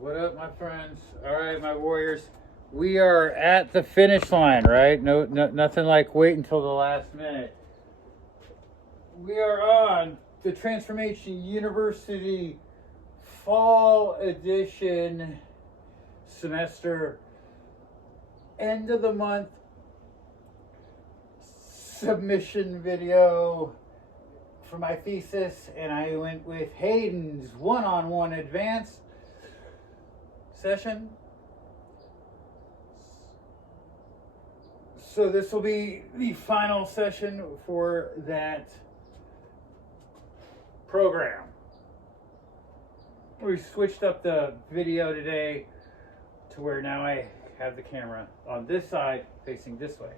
What up, my friends? All right, my warriors. We are at the finish line, right? No, nothing like wait until the last minute. We are on the Transformation University Fall Edition semester, end of the month submission video for my thesis, and I went with Haydn's one-on-one advanced session. So this will be the final session for that program. We switched up the video today to where now I have the camera on this side facing this way.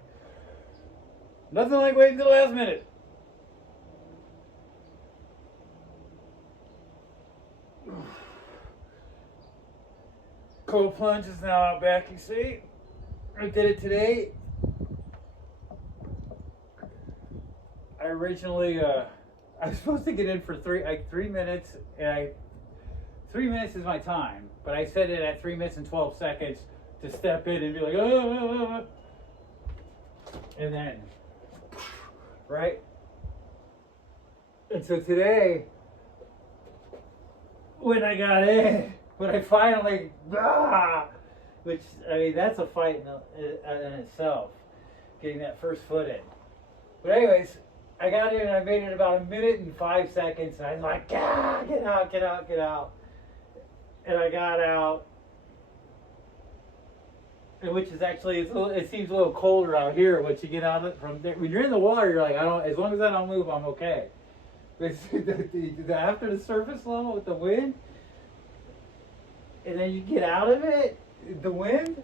Nothing like waiting till the last minute. Cold plunge is now out back, you see. I did it today. I originally, I was supposed to get in for 3 minutes, and 3 minutes is my time, but I set it at 3 minutes and 12 seconds to step in and be like, oh, and then, right? And so today, when I got in, when I finally, which, I mean, that's a fight in itself, getting that first foot in. But anyways, I got in and I made it about 1 minute and 5 seconds, and I was like, get out, get out, get out. And I got out, and which is actually, it seems a little colder out here once you get out from there. When you're in the water, you're like, as long as I don't move, I'm okay. But after the surface level with the wind, and then you get out of it, the wind,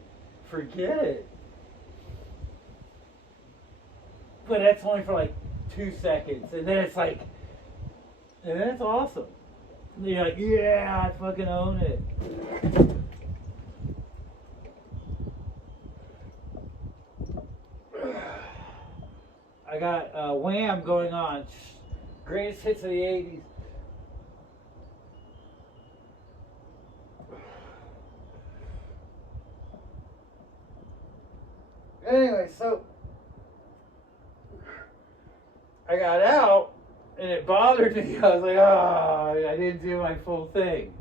forget it. But that's only for like 2 seconds, and then it's like, and then it's awesome. And you're like, yeah, I fucking own it. I got Wham going on, greatest hits of the 80s. Anyway, so I got out, and it bothered me. I was like, oh, I didn't do my full thing,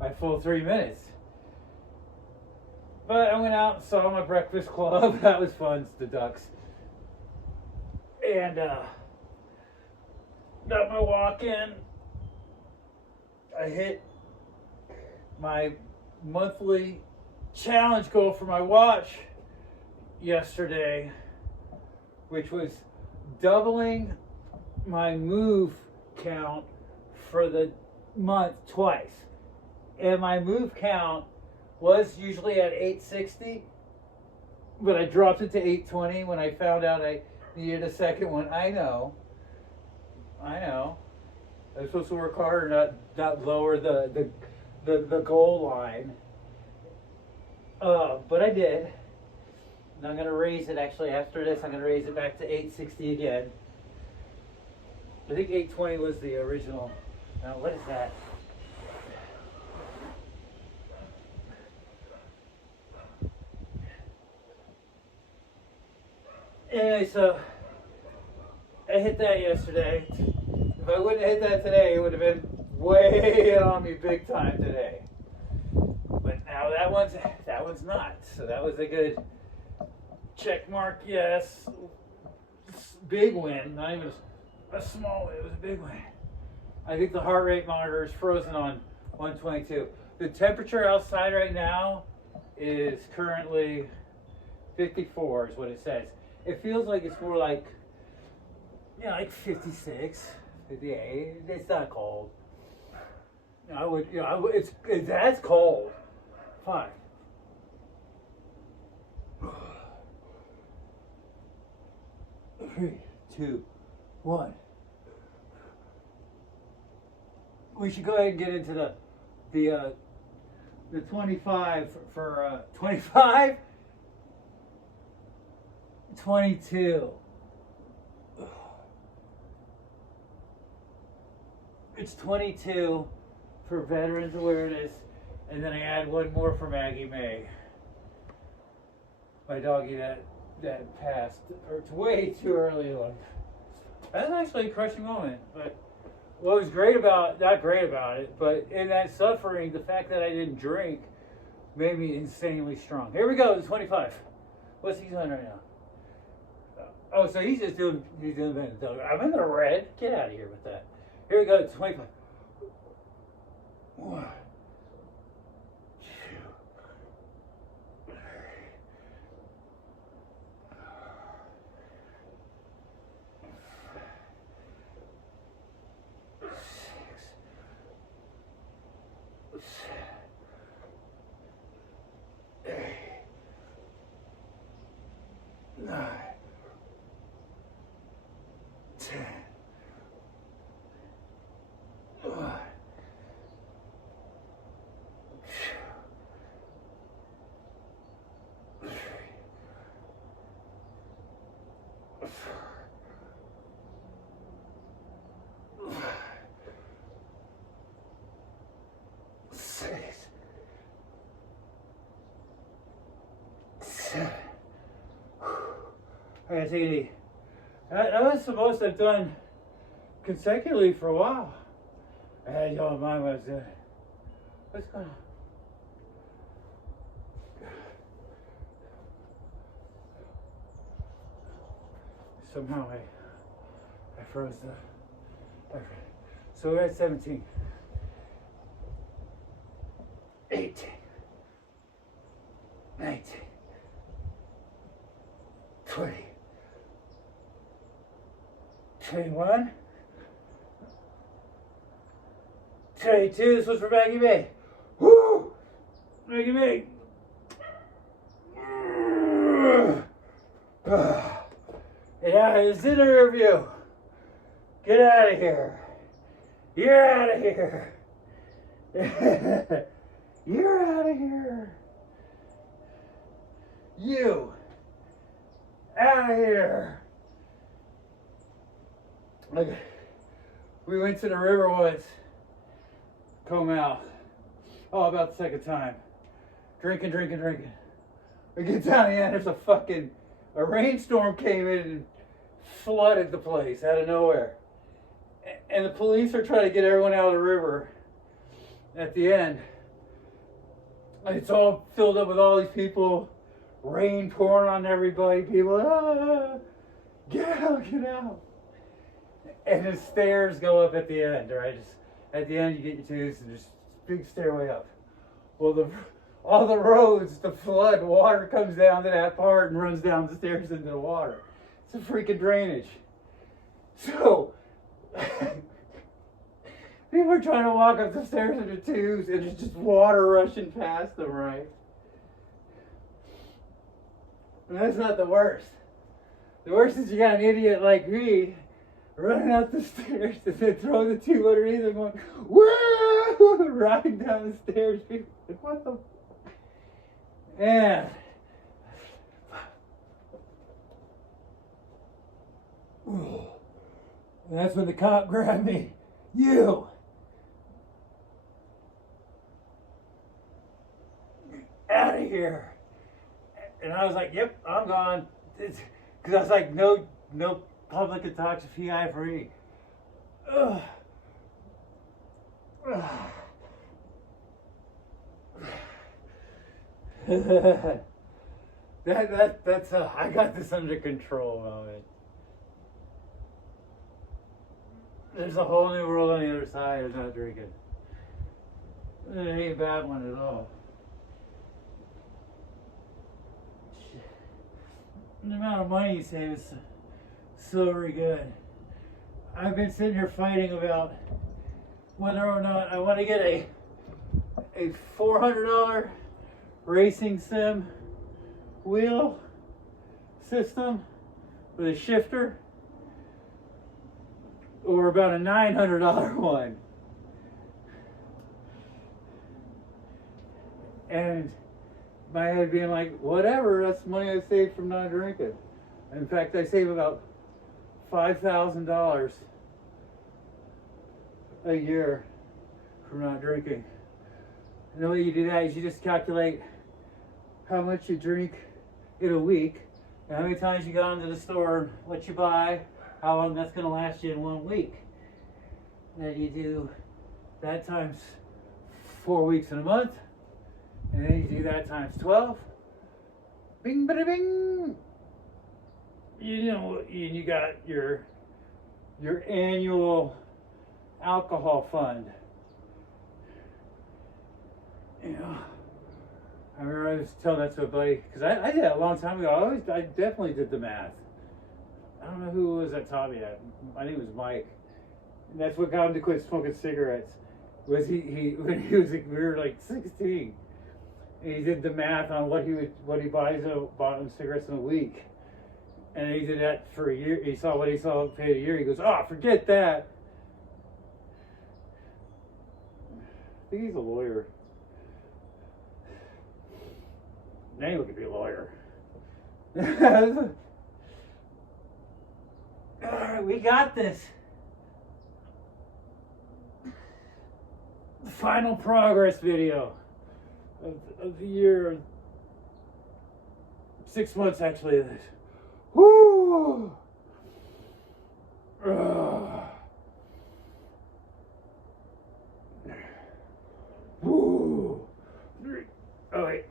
my full 3 minutes. But I went out and saw my breakfast club. That was fun, the Ducks. And got my walk in. I hit my monthly challenge goal for my watch yesterday, which was doubling my move count for the month twice. And my move count was usually at 860, but I dropped it to 820 when I found out I needed a second one. I know. I'm supposed to work harder, not lower the goal line. But I did. And I'm going to raise it, actually, after this, I'm going to raise it back to 860 again. I think 820 was the original. Now, what is that? Anyway, so I hit that yesterday. If I wouldn't have hit that today, it would have been way on me big time today. But now that one's not. So that was a good check mark, yes. Big win, not even a small win, it was a big win. I think the heart rate monitor is frozen on 122. The temperature outside right now is currently 54 is what it says. It feels like it's more like, like 56, 58. It's not cold. That's cold. Fine. Three, two, one. We should go ahead and get into the 25 for 25, 22. It's 22 for Veterans Awareness, And then I add one more for Maggie May, my doggie that passed, or it's way too early in life. That's actually a crushing moment. But what was great about, not great about it, but in that suffering, the fact that I didn't drink made me insanely strong. Here we go, the 25. What's he doing right now? Oh, so he's doing the I'm in the red. Get out of here with that. Here we go, 25. 1, 2, 6, 7, 8, 9, 10. 6, 7. I gotta take it easy. That was the most I've done consecutively for a while. I had y'all in mind what I was doing. What's going on? Somehow I froze so we're at 17. 18. 19. 20. 21. 22. This was for Maggie May. Woo! Maggie May. Yeah, it's an interview. Get out of here. You're out of here. You're out of here. You. Out of here. Okay. We went to the river once. Come out. Oh, about the second time. Drinking. We get down the end, there's a rainstorm came in and flooded the place out of nowhere. And the police are trying to get everyone out of the river at the end. It's all filled up with all these people, rain pouring on everybody, people, get out. And the stairs go up at the end, right? Just at the end you get your tubes and just big stairway up. Well, all the roads, the flood, water comes down to that part and runs down the stairs into the water. It's a freaking drainage. So, people are trying to walk up the stairs in the tubes and there's just water rushing past them, right? And that's not the worst. The worst is you got an idiot like me running up the stairs and then throwing the tube underneath and going, woo! Riding down the stairs. People like, what the? And that's when the cop grabbed me. You! Out of here. And I was like, yep, I'm gone. Because I was like, no public intoxication free. That's I got this under control moment. There's a whole new world on the other side of not drinking. It ain't a bad one at all. The amount of money you save is so very good. I've been sitting here fighting about whether or not I want to get a $400 racing sim wheel system with a shifter, or about a $900 one. And my head being like, whatever, that's money I saved from not drinking. In fact, I save about $5,000 a year from not drinking. And the way you do that is you just calculate how much you drink in a week, and how many times you go into the store, what you buy, how long that's going to last you in 1 week. And then you do that times 4 weeks in a month, and then you do that times 12. Bing, bada, bing. You know, you got your annual alcohol fund. You know, I remember I was telling that to a buddy, because I did that a long time ago. I definitely did the math. I don't know who it was that taught me that. I think it was Mike. And that's what got him to quit smoking cigarettes. Was he when he was we were like 16, and he did the math on what he bought him cigarettes in a week, and he did that for a year. He saw what he saw paid a year. He goes, "Oh, forget that." I think he's a lawyer. Anyone could be a lawyer. Alright, we got this. The final progress video of the year. 6 months actually of this. Woo! Woo! Oh wait.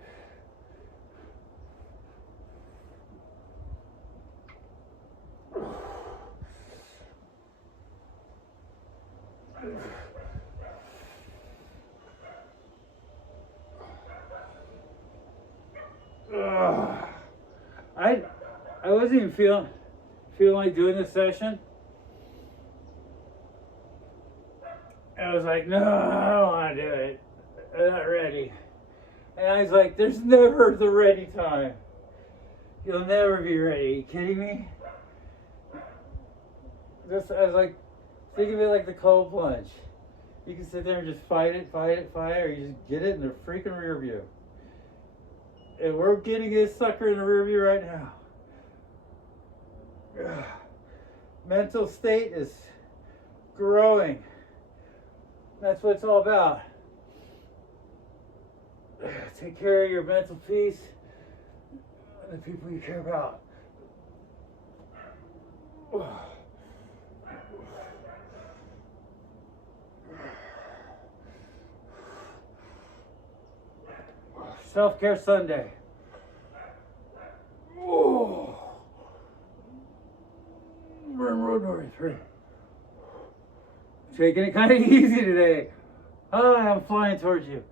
I wasn't even feeling like doing this session. I was like, no, I don't want to do it. I'm not ready. And I was like, there's never the ready time. You'll never be ready. Are you kidding me? I was like, think of it like the cold plunge. You can sit there and just fight it, or you just get it in the freaking rear view. And we're getting this sucker in the rear view right now. Mental state is growing. That's what it's all about. Take care of your mental peace and the people you care about. Self-care Sunday. We're in road number 3. Taking it kind of easy today. Hi, I'm flying towards you.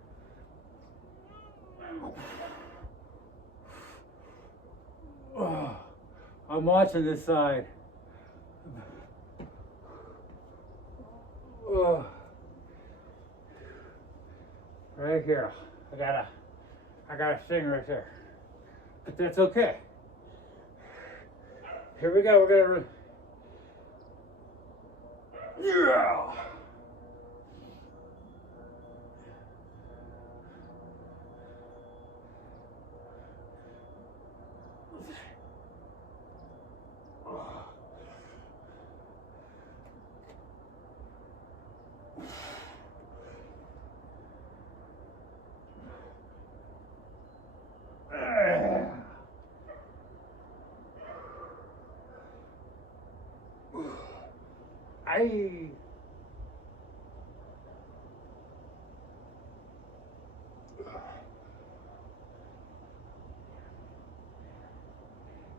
I'm watching this side. Right here. I got a thing right there. But that's okay. Here we go. We're gonna. Yeah.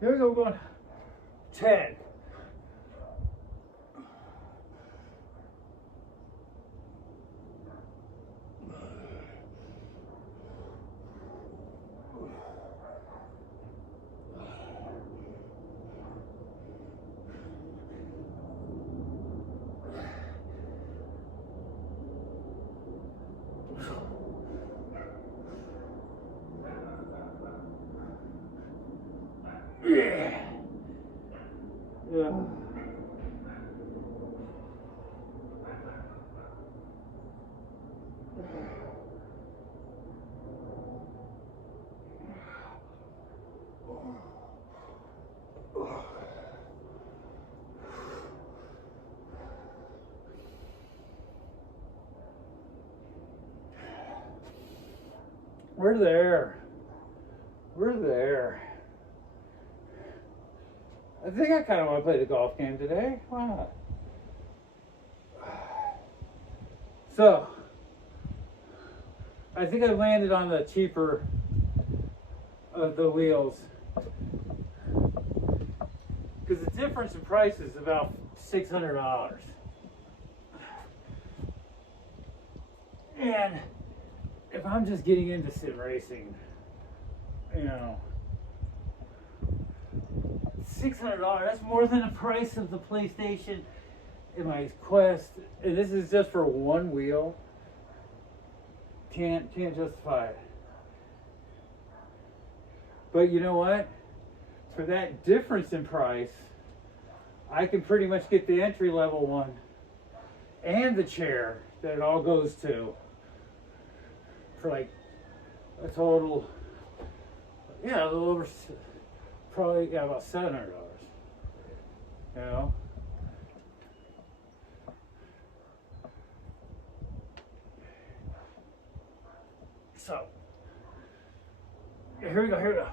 Here we go, we're going 10. We're there. We're there. I think I kind of want to play the golf game today. Why not? So, I think I landed on the cheaper of the wheels. Because the difference in price is about $600. And if I'm just getting into sim racing, you know, $600, that's more than the price of the PlayStation and my Quest. And this is just for one wheel. Can't justify it. But you know what? For that difference in price, I can pretty much get the entry level one and the chair that it all goes to for like a total, yeah, a little over, probably, yeah, about $700. You know? So, here we go, here we go.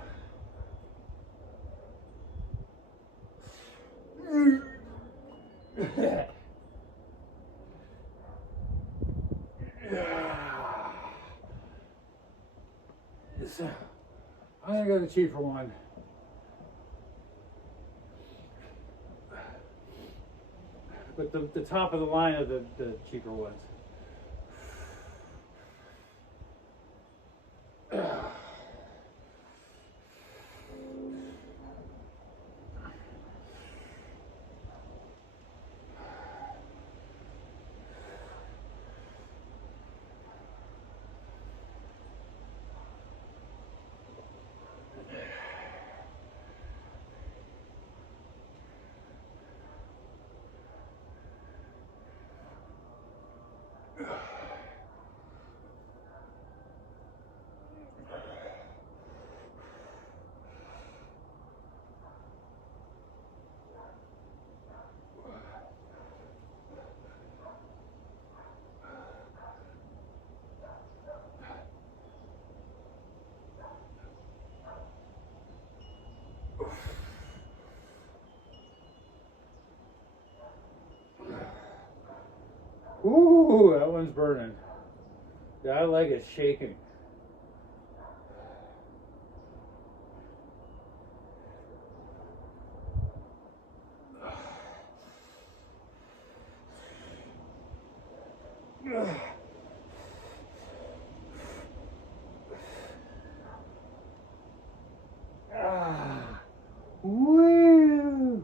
So, I'm gonna go the cheaper one. But the top of the line of the cheaper ones. Ooh, that one's burning. That leg is shaking. Woo!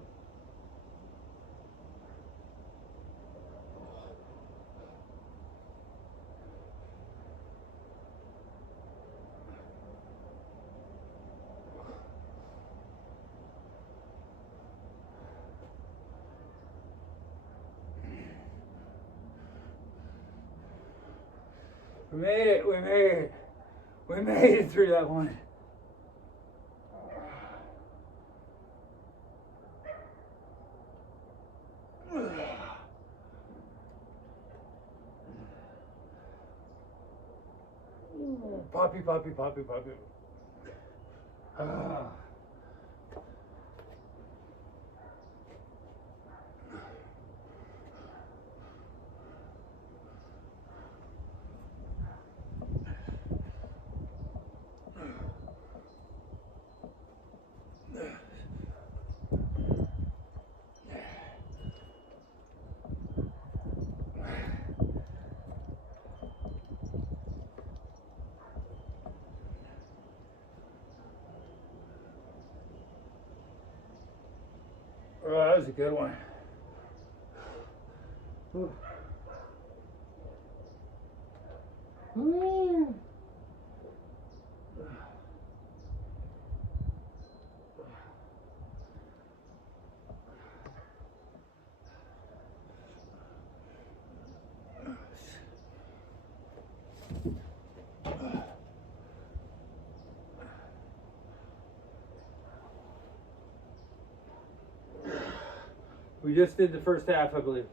We made it, we made it. We made it through that one. Poppy, poppy, poppy, poppy. Oh, that was a good one. Ooh. Ooh. We just did the first half, I believe.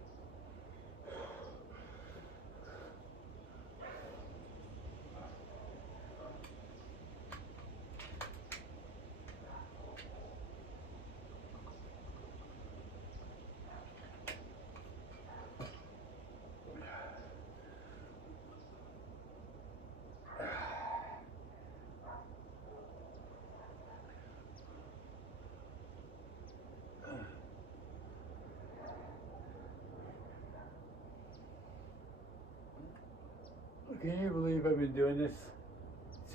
Can you believe I've been doing this?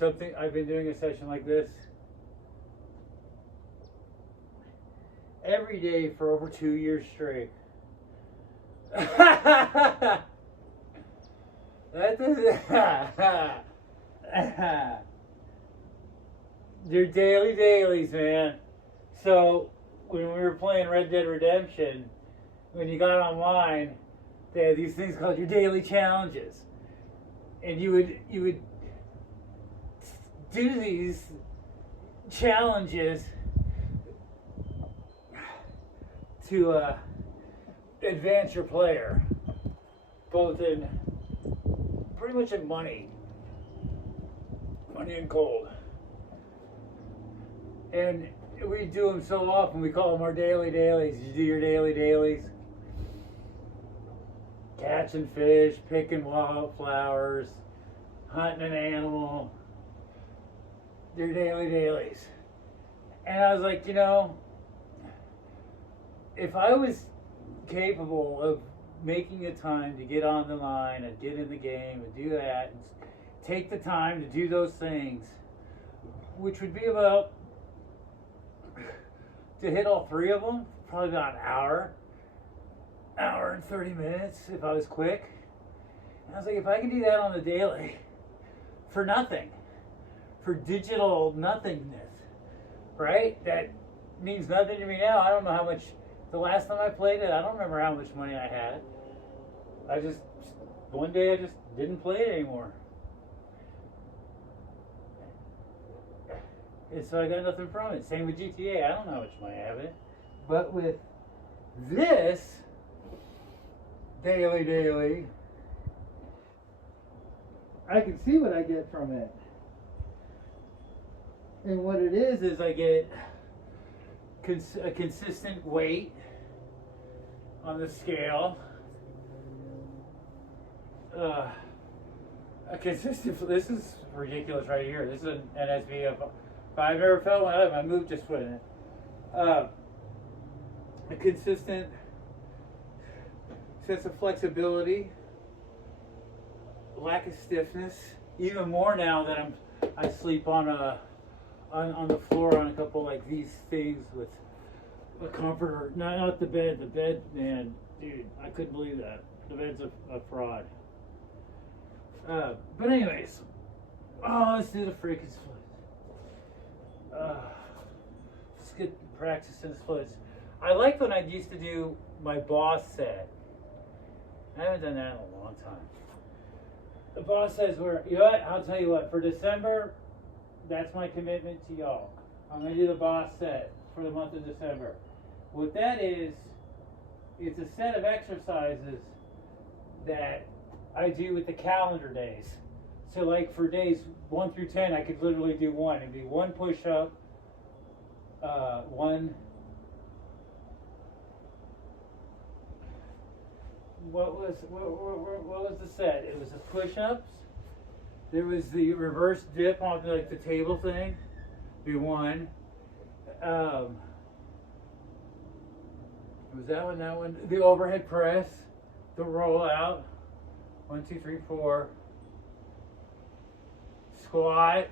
I've been doing a session like this every day for over 2 years straight. That doesn't. They're dailies, man. So when we were playing Red Dead Redemption, when you got online, they had these things called your daily challenges, and you would do these challenges to advance your player, both in pretty much in money and gold. And we do them so often, we call them our dailies. You do your dailies. Catching fish, picking wildflowers, hunting an animal. They're dailies. And I was like, if I was capable of making the time to get on the line and get in the game and do that and take the time to do those things, which would be about, to hit all three of them, probably about an hour and 30 minutes if I was quick. And I was like, if I can do that on the daily for nothing, for digital nothingness, right? That means nothing to me now. I don't know how much, the last time I played it, I don't remember how much money I had. One day I just didn't play it anymore. And so I got nothing from it. Same with GTA. I don't know how much money I have in it. But with this daily, I can see what I get from it. And what it is I get a consistent weight on the scale. This is ridiculous right here. This is an NSV of, if I've ever felt one, I moved just with it. A consistent sense of flexibility, lack of stiffness, even more now that I sleep on the floor on a couple like these things with a comforter. Not the bed. The bed, man, dude, I couldn't believe that. The bed's a fraud. But anyways, let's do the freaking splits. Let's get practice in the splits. I liked when I used to do my boss set. I haven't done that in a long time. The boss says, you know what? I'll tell you what, for December, that's my commitment to y'all. I'm going to do the boss set for the month of December. What that is, it's a set of exercises that I do with the calendar days. So like for days 1 through 10, I could literally do one. It'd be one push-up, what was the set? It was the push-ups. There was the reverse dip on like the table thing. Be one. Was that one? That one. The overhead press. The roll out. 1, 2, 3, 4. Squat.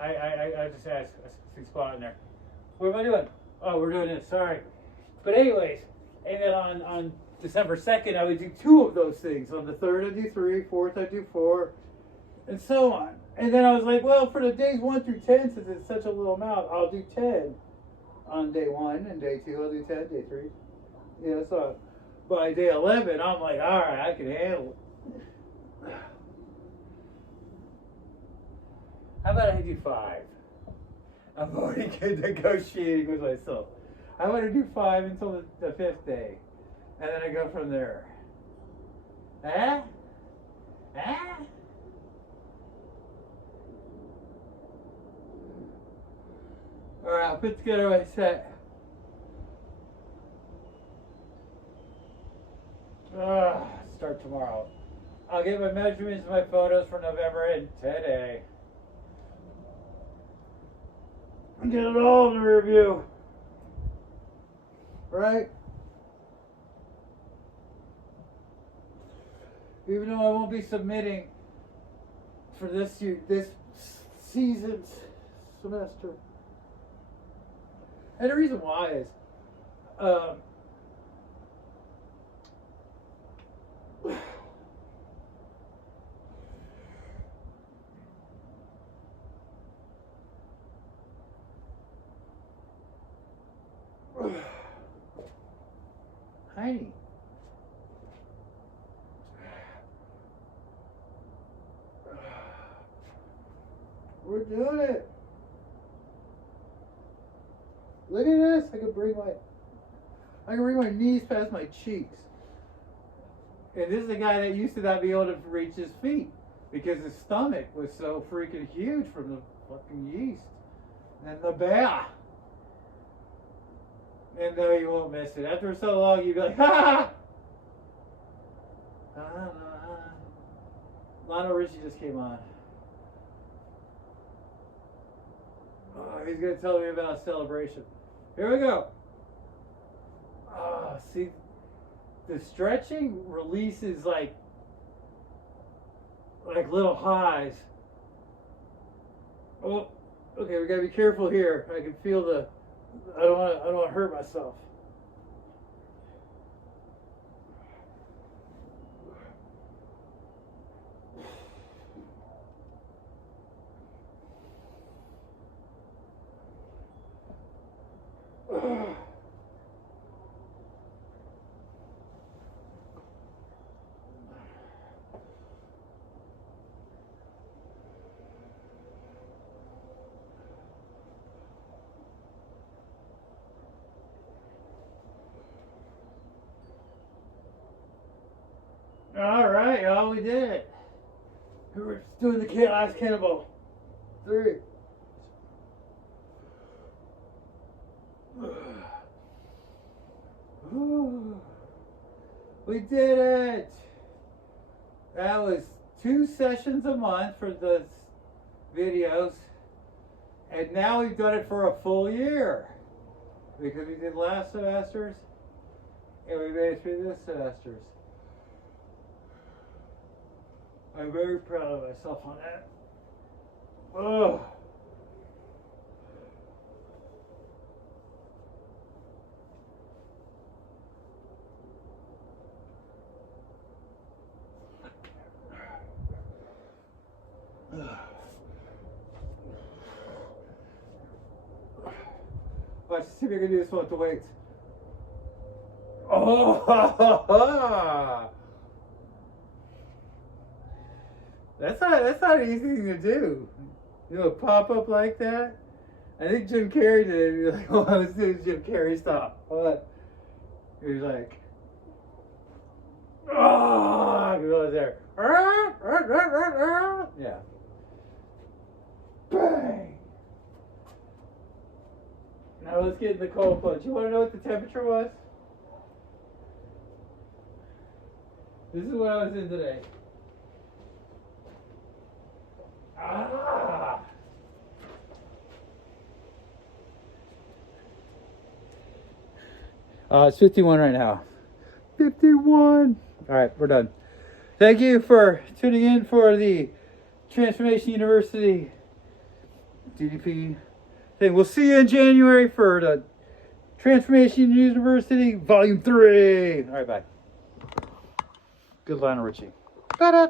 I just asked. I see squat in there. What am I doing? Oh, we're doing this. Sorry. But anyways, and then on December 2nd, I would do 2 of those things. On the 3rd, I'd do 3. 4th, I'd do 4. And so on. And then I was like, well, for the days 1 through 10, since it's such a little amount, I'll do 10 on day 1, and day 2 I'll do 10, day 3. So by day 11, I'm like, all right, I can handle it. How about I do 5? I'm already negotiating with myself. I'm going to do 5 until the 5th day, and then I go from there. All right, I'll put together my set. Start tomorrow. I'll get my measurements and my photos for November in today. Get it all in the review. Right? Even though I won't be submitting for this year, this season's semester. And the reason why is, Heidi. We're doing it. Look at this. I can bring my knees past my cheeks. And this is a guy that used to not be able to reach his feet because his stomach was so freaking huge from the fucking yeast and the bear. And no, you won't miss it. After so long, you'd be like, ha! Lionel Richie just came on. Oh, he's going to tell me about a celebration. Here we go. See, the stretching releases like little highs. Oh, okay, we got to be careful here. I can feel the. I don't want to hurt myself. All right, y'all, we did it. We're doing the last cannonball. 3. We did it. That was 2 sessions a month for the videos. And now we've done it for a full year. Because we did last semester's and we made it through this semester's. I'm very proud of myself on that. Oh. Watch, see if I can do this one with the weights. Oh, that's not an easy thing to do. You know, pop up like that. I think Jim Carrey did it. You're like, oh, let's do Jim Carrey stop. What? He was like, oh, he goes there. Yeah. Bang. Now let's get in the cold plunge. You want to know what the temperature was? This is what I was in today. It's 51 right now. 51. All right, we're done. Thank you for tuning in for the Transformation University DDP thing. We'll see you in January for the Transformation University Volume 3. All right, bye. Good Lionel Richie. Ta-da.